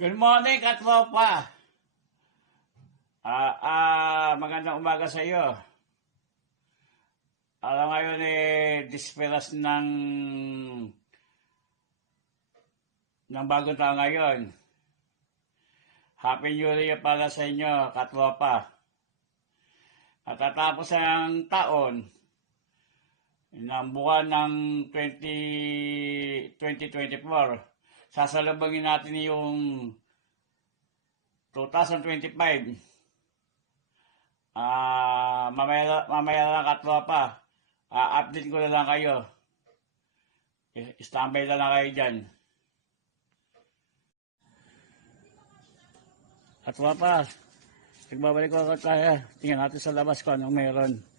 Good morning, katropa. Ah, ah, magandang umaga sa iyo. Alam ngayon eh, disperas ng ng bagong taon ngayon. Happy New Year pala sa inyo, katropa. At tatapos ang taon, ng buwan ng 20, 2024, sasalubungin natin yung 2025. Ah, mamaya, mamaya lang katropa. Ah, update ko na lang kayo. Standby na lang kayo dyan. Katropa, nagbabalik ko ako tayo. Tingnan natin sa labas ko anong meron.